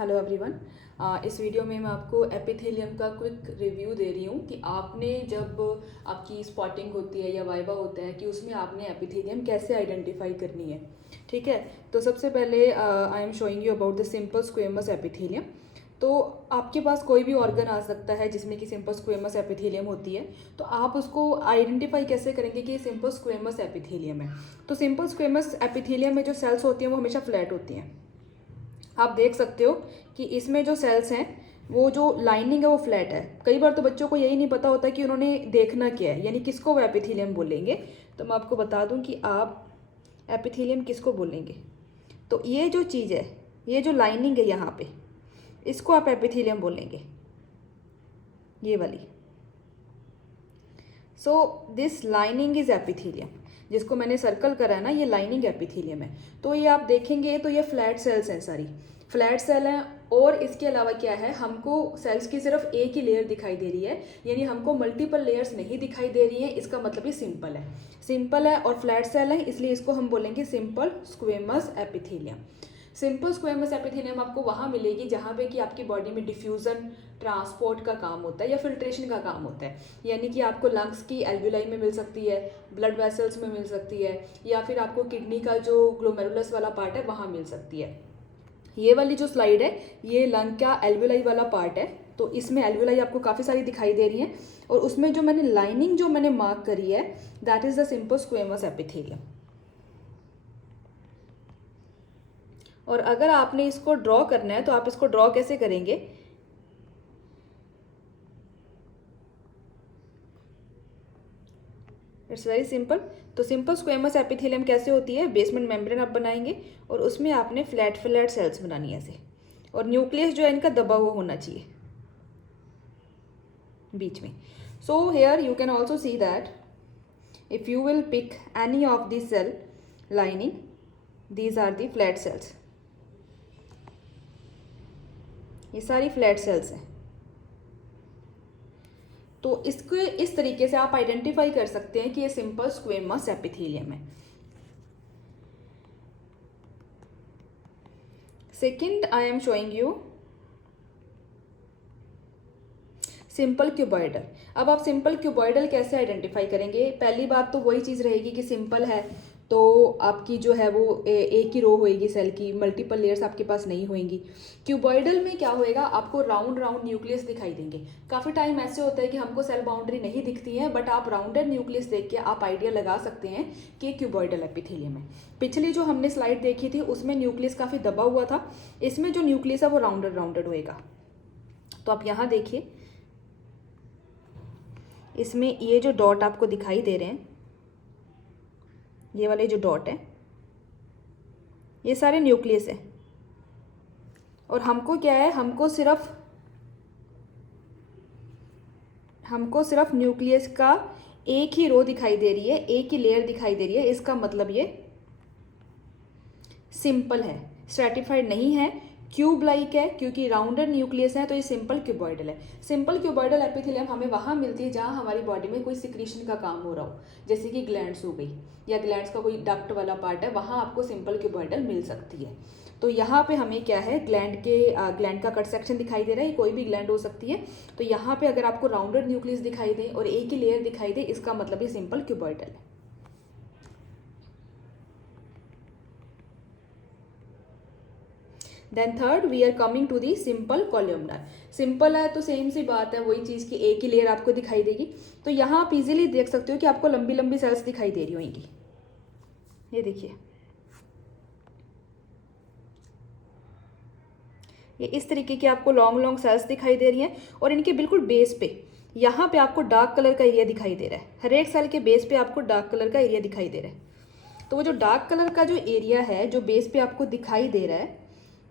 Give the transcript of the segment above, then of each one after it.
Hello everyone. इस video में मैं आपको एपिथेलियम का क्विक रिव्यू दे रही हूँ कि आपने जब आपकी स्पॉटिंग होती है या वाइवा होता है कि उसमें आपने एपिथेलियम कैसे आइडेंटिफाई करनी है। ठीक है, तो सबसे पहले I am showing you about the simple squamous epithelium. तो आपके पास कोई भी ऑर्गन आ सकता है जिसमें कि सिंपल स्क्वेमस एपिथेलियम होती है, तो आप उसको आइडेंटिफाई कैसे करेंगे कि ये सिंपल स्क्वेमस एपिथेलियम है। तो सिंपल स्क्वेमस एपिथेलियम में जो सेल्स होती हैं वो हमेशा फ्लैट होती हैं। आप देख सकते हो कि इसमें जो सेल्स हैं वो जो लाइनिंग है वो फ्लैट है। कई बार तो बच्चों को यही नहीं पता होता कि उन्होंने देखना क्या है, यानी किसको वो एपिथेलियम बोलेंगे। तो मैं आपको बता दूं कि आप एपिथेलियम किसको बोलेंगे। तो ये जो चीज़ है, ये जो लाइनिंग है यहाँ पे, इसको आप एपिथेलियम बोलेंगे, ये वाली। So this lining is epithelium, जिसको मैंने सर्कल करा है ना, ये लाइनिंग एपिथेलियम है। तो ये आप देखेंगे तो ये फ्लैट सेल्स हैं, सारी फ्लैट सेल हैं। और इसके अलावा क्या है, हमको सेल्स की सिर्फ एक ही लेयर दिखाई दे रही है, यानी हमको मल्टीपल लेयर्स नहीं दिखाई दे रही है। इसका मतलब ये सिंपल है, सिंपल है और फ्लैट सेल है, इसलिए इसको हम बोलेंगे simple squamous epithelium. Simple squamous epithelium आपको वहाँ मिलेगी जहाँ पे कि आपकी बॉडी में डिफ्यूज़न, ट्रांसपोर्ट का काम होता है या फिल्ट्रेशन का काम होता है। यानी कि आपको लंग्स की एल्वेलाई में मिल सकती है, ब्लड वेसल्स में मिल सकती है, या फिर आपको किडनी का जो ग्लोमेरुलस वाला पार्ट है वहाँ मिल सकती है। ये वाली जो स्लाइड है ये लंग का एल्वेलाई वाला पार्ट है, तो इसमें एल्वेलाई आपको काफ़ी सारी दिखाई दे रही है। और उसमें जो मैंने लाइनिंग जो मैंने मार्क करी है, that is the simple squamous epithelium. और अगर आपने इसको ड्रॉ करना है तो आप इसको ड्रॉ कैसे करेंगे। It's very simple. तो सिंपल स्क्वेमस एपिथेलियम कैसे होती है, बेसमेंट मेम्ब्रेन आप बनाएंगे और उसमें आपने फ्लैट फ्लैट सेल्स बनानी है ऐसे, और न्यूक्लियस जो है इनका दबा हुआ होना चाहिए बीच में। So here you can also see that if you will pick any of this cell lining, these are the flat cells. ये सारी फ्लैट सेल्स हैं। तो इसको इस तरीके से आप आइडेंटिफाई कर सकते हैं कि ये सिंपल स्क्वेमस एपिथेलियम है। Second I am showing you simple cuboidal. अब आप सिंपल क्यूबॉइडल कैसे आइडेंटिफाई करेंगे। पहली बात तो वही चीज़ रहेगी कि सिंपल है तो आपकी जो है वो एक ही रो होएगी सेल की, मल्टीपल लेयर्स आपके पास नहीं होंगी। क्यूबॉइडल में क्या होएगा, आपको राउंड राउंड न्यूक्लियस दिखाई देंगे। काफ़ी टाइम ऐसे होता है कि हमको सेल बाउंड्री नहीं दिखती है, बट आप राउंडेड न्यूक्लियस देख के आप आइडिया लगा सकते हैं कि क्यूबॉइडल एपिथेलियम है। पिछली जो हमने स्लाइड देखी थी उसमें न्यूक्लियस काफ़ी दबा हुआ था, इसमें जो न्यूक्लियस है वो राउंडेड राउंडेड होएगा। तो आप यहाँ देखिए, इसमें ये जो डॉट आपको दिखाई दे रहे हैं, ये वाले जो डॉट है, ये सारे न्यूक्लियस है। और हमको क्या है, हमको सिर्फ न्यूक्लियस का एक ही रो दिखाई दे रही है, एक ही लेयर दिखाई दे रही है। इसका मतलब ये सिंपल है, स्ट्रैटिफाइड नहीं है, क्यूब लाइक है, क्योंकि राउंडेड न्यूक्लियस है, तो ये सिंपल क्यूबॉइडल है। सिंपल क्यूबॉइडल एपिथेलियम हमें वहाँ मिलती है जहाँ हमारी बॉडी में कोई सिक्रीशन का काम हो रहा हो, जैसे कि ग्लैंड्स हो गई या ग्लैंड्स का कोई डक्ट वाला पार्ट है, वहाँ आपको सिंपल क्यूबॉइडल मिल सकती है। तो यहाँ पे हमें क्या है, ग्लैंड का कट सेक्शन दिखाई दे रहा है, कोई भी ग्लैंड हो सकती है। तो यहाँ पे अगर आपको राउंडेड न्यूक्लियस दिखाई दे और एक ही लेयर दिखाई दे, इसका मतलब ये सिंपल क्यूबॉइडल है। Then third we are coming to the simple columnar. Simple है तो सेम सी बात है, वही चीज़ की एक ही लेयर आपको दिखाई देगी। तो यहाँ आप इजीली देख सकते हो कि आपको लंबी लंबी सेल्स दिखाई दे रही होंगी। ये देखिए, ये इस तरीके की आपको लॉन्ग लॉन्ग सेल्स दिखाई दे रही हैं, और इनके बिल्कुल बेस पे यहाँ पे आपको डार्क कलर का एरिया दिखाई दे रहा है। हर एक सेल के बेस पे आपको डार्क कलर का एरिया दिखाई दे रहा है। तो वो जो डार्क कलर का जो एरिया है जो बेस पे आपको दिखाई दे रहा है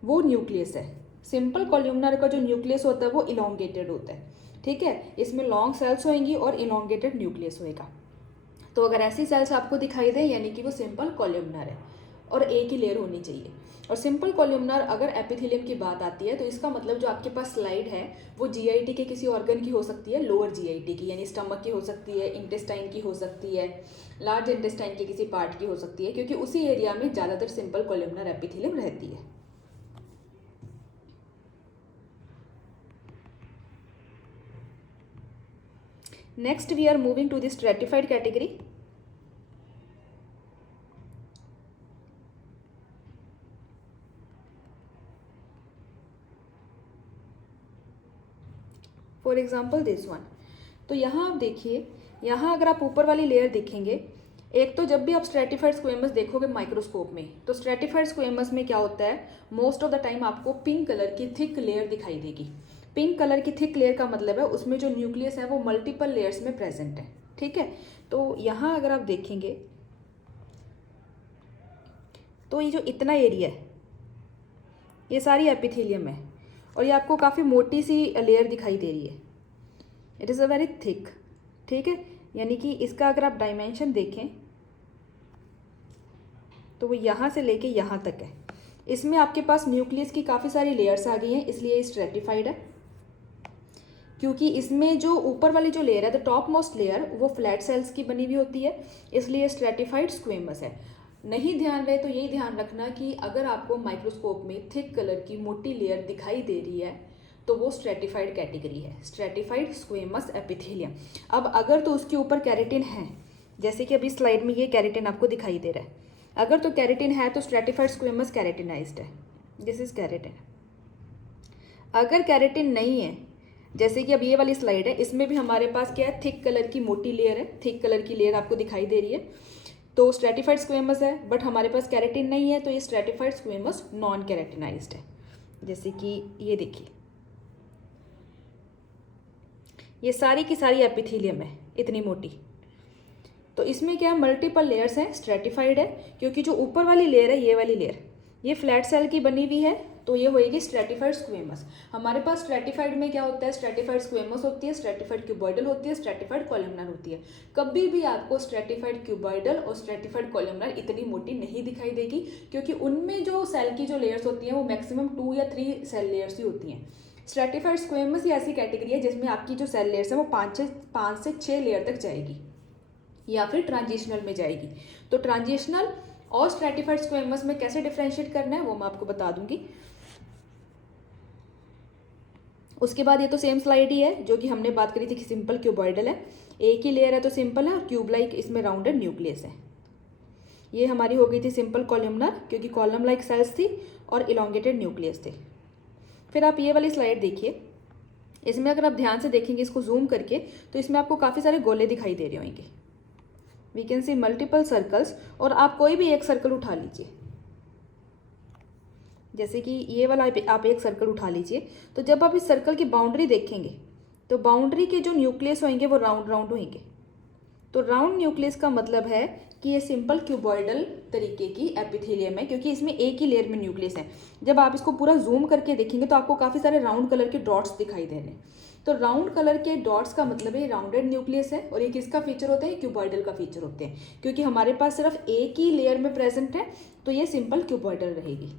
वो न्यूक्लियस है। सिंपल कॉल्यूमनर का जो न्यूक्लियस होता है वो इलोंगेटेड होता है। ठीक है, इसमें लॉन्ग सेल्स होंगी और इलोंगेटेड न्यूक्लियस होएगा। तो अगर ऐसी सेल्स आपको दिखाई दे, यानी कि वो सिंपल कॉल्यूमनर है और एक ही लेयर होनी चाहिए। और सिंपल कॉल्यूमनर अगर एपिथेलियम की बात आती है तो इसका मतलब जो आपके पास स्लाइड है वो जीआईटी के किसी ऑर्गन की हो सकती है, लोअर जीआईटी की, यानी स्टमक की हो सकती है, इंटेस्टाइन की हो सकती है, लार्ज इंटेस्टाइन के किसी पार्ट की हो सकती है, क्योंकि उसी एरिया में ज़्यादातर सिंपल कॉल्यूमनर एपिथेलियम रहती है। Next we are moving to the stratified category. For example this one. तो यहाँ आप देखिए, यहाँ अगर आप ऊपर वाली लेयर देखेंगे, एक तो जब भी आप स्ट्रेटिफाइड स्क्वेमस देखोगे माइक्रोस्कोप में, तो स्ट्रेटिफाइड स्क्वेमस में क्या होता है, मोस्ट ऑफ द टाइम आपको पिंक कलर की थिक लेयर दिखाई देगी. पिंक कलर की थिक लेयर का मतलब है उसमें जो न्यूक्लियस है वो मल्टीपल लेयर्स में प्रेजेंट है. ठीक है, तो यहाँ अगर आप देखेंगे तो ये जो इतना एरिया है ये सारी एपिथेलियम है और ये आपको काफ़ी मोटी सी लेयर दिखाई दे रही है. It is a very thick. ठीक है, यानी कि इसका अगर आप डायमेंशन देखें तो वो यहाँ से लेके यहाँ तक है. इसमें आपके पास न्यूक्लियस की काफ़ी सारी लेयर्स आ गई हैं, इसलिए स्ट्रेटिफाइड है. क्योंकि इसमें जो ऊपर वाली जो लेयर है, द टॉप मोस्ट लेयर, वो फ्लैट सेल्स की बनी हुई होती है, इसलिए स्ट्रेटिफाइड स्क्वेमस है. नहीं ध्यान रहे तो यही ध्यान रखना कि अगर आपको माइक्रोस्कोप में थिक कलर की मोटी लेयर दिखाई दे रही है तो वो स्ट्रेटिफाइड कैटेगरी है, स्ट्रेटिफाइड स्क्वेमस एपिथेलियम. अब अगर तो उसके ऊपर कैरेटिन है, जैसे कि अभी स्लाइड में ये कैरेटिन आपको दिखाई दे रहा है, अगर तो कैरेटिन है तो स्ट्रेटिफाइड स्क्वेमस कैरेटिनाइज्ड है. This is keratin. अगर कैरेटिन नहीं है, जैसे कि अब ये वाली स्लाइड है, इसमें भी हमारे पास क्या है, थिक कलर की मोटी लेयर है, थिक कलर की लेयर आपको दिखाई दे रही है, तो स्ट्रेटिफाइड स्क्वेमस है. बट हमारे पास कैरेटिन नहीं है तो ये स्ट्रेटिफाइड स्क्वेमस नॉन कैरेटिनाइज्ड है. जैसे कि ये देखिए, ये सारी की सारी एपिथेलियम है इतनी मोटी. तो इसमें क्या मल्टीपल लेयर्स हैं, स्ट्रेटिफाइड है. क्योंकि जो ऊपर वाली लेयर है, ये वाली लेयर, ये फ्लैट सेल की बनी हुई है, तो ये होएगी स्ट्रेटिफाइड स्क्वेमस. हमारे पास स्ट्रेटिफाइड में क्या होता है, स्ट्रेटिफाइड स्क्वेमस होती है, स्ट्रेटिफाइड क्यूबॉइडल होती है, स्ट्रेटिफाइड कॉलमनर होती है. कभी भी आपको स्ट्रेटिफाइड क्यूबॉइडल और स्ट्रेटिफाइड कॉलमनर इतनी मोटी नहीं दिखाई देगी, क्योंकि उनमें जो सेल की जो लेयर्स होती हैं वो मैक्सिमम 2 या 3 सेल लेयर्स ही होती हैं. स्ट्रेटिफाइड स्क्वेमस ही ऐसी कैटेगरी है जिसमें आपकी जो सेल लेयर्स है वो 5 से 6 लेयर तक जाएगी या फिर ट्रांजिशनल में जाएगी. तो ट्रांजिशनल और स्ट्रेटिफाइड स्क्वेमस में कैसे डिफरेंशिएट करना है वो मैं आपको बता दूंगी. उसके बाद ये तो सेम स्लाइड ही है जो कि हमने बात करी थी कि सिंपल क्यूबॉइडल है, एक ही लेयर है तो सिंपल है, और क्यूब लाइक इसमें राउंडेड न्यूक्लियस है. ये हमारी हो गई थी सिंपल कॉलमनर, क्योंकि कॉलम लाइक सेल्स थी और इलोंगेटेड न्यूक्लियस थे. फिर आप ये वाली स्लाइड देखिए, इसमें अगर आप ध्यान से देखेंगे इसको जूम करके, तो इसमें आपको काफ़ी सारे गोले दिखाई दे रहे होंगे. We can see multiple circles. और आप कोई भी एक सर्कल उठा लीजिए, जैसे कि ये वाला आप एक सर्कल उठा लीजिए, तो जब आप इस सर्कल की बाउंड्री देखेंगे तो बाउंड्री के जो न्यूक्लियस होंगे वो राउंड राउंड होंगे. तो राउंड न्यूक्लियस का मतलब है कि ये सिंपल क्यूबॉइडल तरीके की एपिथेलियम है, क्योंकि इसमें एक ही लेयर में न्यूक्लियस है. जब आप इसको पूरा जूम करके देखेंगे तो आपको काफ़ी सारे राउंड कलर के डॉट्स दिखाई दे रहे हैं. तो राउंड कलर के डॉट्स का मतलब है राउंडेड न्यूक्लियस है. और ये किसका फीचर होते हैं, क्यूबॉइडल का फीचर होते हैं. क्योंकि हमारे पास सिर्फ एक ही लेयर में प्रेजेंट है तो ये सिंपल क्यूबॉइडल रहेगी.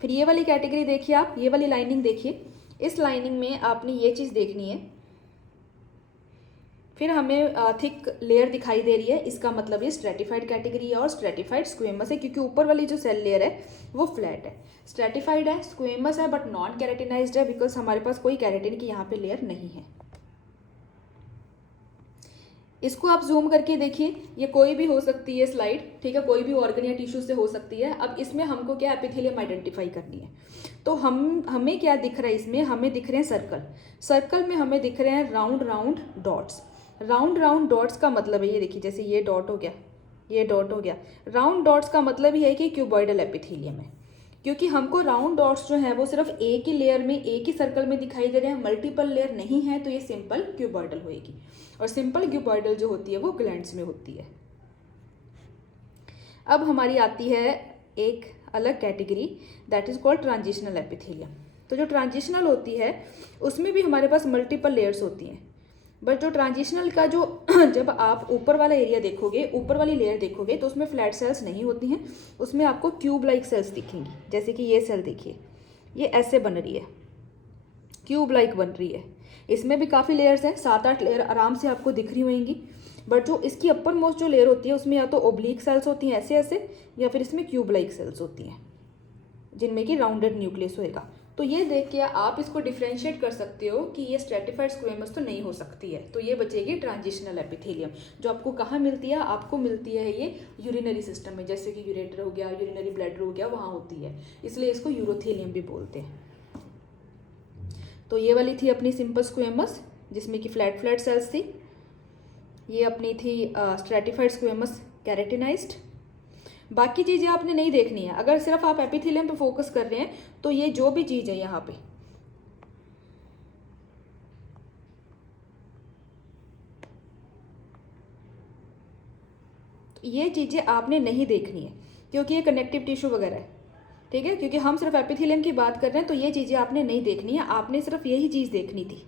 फिर ये वाली कैटेगरी देखिए, आप ये वाली लाइनिंग देखिए, इस लाइनिंग में आपने ये चीज़ देखनी है. फिर हमें थिक लेयर दिखाई दे रही है, इसका मतलब ये स्ट्रेटिफाइड कैटेगरी है और स्ट्रेटिफाइड स्क्वेमस है, क्योंकि ऊपर वाली जो सेल लेयर है वो फ्लैट है. स्ट्रेटिफाइड है, स्क्वेमस है, बट नॉन कैरेटिनाइज्ड है, बिकॉज हमारे पास कोई कैरेटिन की यहाँ पे लेयर नहीं है. इसको आप जूम करके देखिए, ये कोई भी हो सकती है स्लाइड, ठीक है, कोई भी ऑर्गन या टिश्यू से हो सकती है. अब इसमें हमको क्या एपिथेलियम आइडेंटिफाई करनी है. तो हमें क्या दिख रहा है, इसमें हमें दिख रहे हैं सर्कल. सर्कल में हमें दिख रहे हैं round round dots. Round round dots का मतलब है, ये देखिए, जैसे ये डॉट हो गया, ये डॉट हो गया. राउंड डॉट्स का मतलब ही है कि क्यूबॉइडल एपिथेलियम है, क्योंकि हमको राउंड डॉट्स जो है वो सिर्फ एक ही लेयर में, एक ही सर्कल में दिखाई दे रहे हैं, मल्टीपल लेयर नहीं है, तो ये सिंपल क्यूबॉइडल होएगी. और सिंपल क्यूबॉइडल जो होती है वो ग्लैंड्स में होती है. अब हमारी आती है एक अलग category, that is called transitional epithelium. तो जो ट्रांजिशनल होती है उसमें भी हमारे पास मल्टीपल लेयर्स होती हैं. बट जो ट्रांजिशनल का जो जब आप ऊपर वाला एरिया देखोगे, ऊपर वाली लेयर देखोगे, तो उसमें फ्लैट सेल्स नहीं होती हैं, उसमें आपको क्यूब लाइक सेल्स दिखेंगी. जैसे कि ये सेल देखिए, ये ऐसे बन रही है, क्यूब लाइक बन रही है. इसमें भी काफ़ी लेयर्स हैं, 7-8 लेयर आराम से आपको दिख रही होंगी. बट जो इसकी अपर मोस्ट जो लेयर होती है उसमें या तो ओब्लिक सेल्स होती हैं ऐसे ऐसे, या फिर इसमें क्यूब लाइक सेल्स होती हैं जिनमें कि राउंडेड न्यूक्लियस होएगा. तो ये देख के आप इसको डिफ्रेंशिएट कर सकते हो कि ये स्ट्रेटिफाइड स्क्वेमस तो नहीं हो सकती है, तो ये बचेगी ट्रांजिशनल एपिथेलियम, जो आपको कहाँ मिलती है, आपको मिलती है ये यूरिनरी सिस्टम में, जैसे कि यूरेटर हो गया, यूरिनरी ब्लैडर हो गया, वहाँ होती है, इसलिए इसको यूरोथेलियम भी बोलते हैं। तो ये वाली थी अपनी सिंपल स्क्वेमस जिसमें कि फ्लैट फ्लैट सेल्स थी। ये अपनी थी स्ट्रेटिफाइड स्क्वेमस कैरेटिनाइज्ड। बाकी चीज़ें आपने नहीं देखनी है, अगर सिर्फ आप एपिथेलियम पे फोकस कर रहे हैं तो ये जो भी चीज़ है यहाँ पे, ये चीज़ें आपने नहीं देखनी है क्योंकि ये कनेक्टिव टिश्यू वगैरह है, ठीक है, क्योंकि हम सिर्फ एपिथेलियम की बात कर रहे हैं, तो ये चीज़ें आपने नहीं देखनी है, आपने सिर्फ यही चीज़ देखनी थी।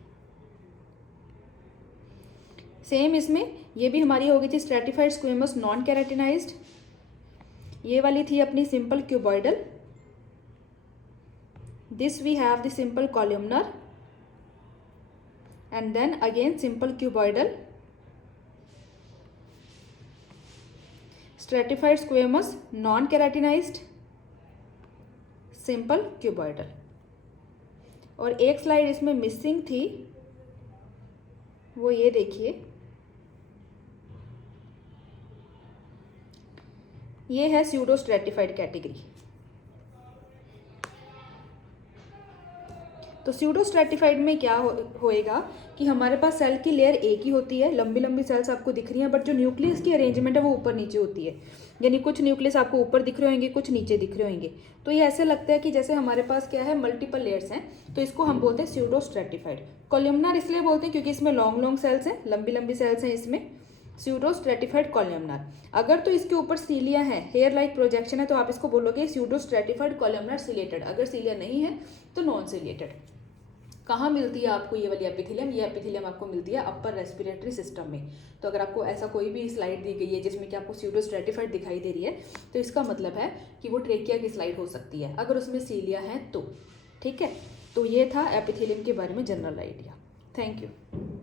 सेम इसमें ये भी हमारी हो गई थी स्ट्रेटिफाइड स्क्वेमस नॉन कैरेटिनाइज्ड। ये वाली थी अपनी simple cuboidal. This we have the simple columnar and then again simple cuboidal, stratified squamous non keratinized, simple cuboidal. और एक स्लाइड इसमें मिसिंग थी, वो ये देखिए, ये है स्यूडो स्ट्रेटिफाइड कैटेगरी। तो स्यूडो स्ट्रेटिफाइड में क्या होएगा कि हमारे पास सेल की लेयर एक ही होती है, लंबी लंबी सेल्स आपको दिख रही हैं, बट जो न्यूक्लियस की अरेंजमेंट है वो ऊपर नीचे होती है, यानी कुछ न्यूक्लियस आपको ऊपर दिख रहे होंगे, कुछ नीचे दिख रहे होंगे। तो ये ऐसे लगता है कि जैसे हमारे पास क्या है, मल्टीपल लेयर्स हैं, तो इसको हम बोलते हैं स्यूडो स्ट्रेटिफाइड। कॉलमनर इसलिए बोलते हैं क्योंकि इसमें लॉन्ग लॉन्ग सेल्स हैं, लंबी लंबी सेल्स हैं इसमें, स्यूडो स्ट्रेटिफाइड कॉलमनर। अगर तो इसके ऊपर सीलिया है, हेयर लाइक प्रोजेक्शन है, तो आप इसको बोलोगे स्यूडो स्ट्रेटिफाइड कॉलमनर सिलेटेड। अगर सीलिया नहीं है तो नॉन सिलेटेड। कहाँ मिलती है आपको ये वाली एपिथेलियम? ये एपिथेलियम आपको मिलती है अपर रेस्पिरेटरी सिस्टम में। तो अगर आपको ऐसा कोई भी स्लाइड दी गई है जिसमें कि आपको स्यूडो स्ट्रेटिफाइड दिखाई दे रही है, तो इसका मतलब है कि वो ट्रेकिया की स्लाइड हो सकती है, अगर उसमें सीलिया है तो। ठीक है, तो ये था एपिथेलियम के बारे में जनरल आइडिया। Thank you.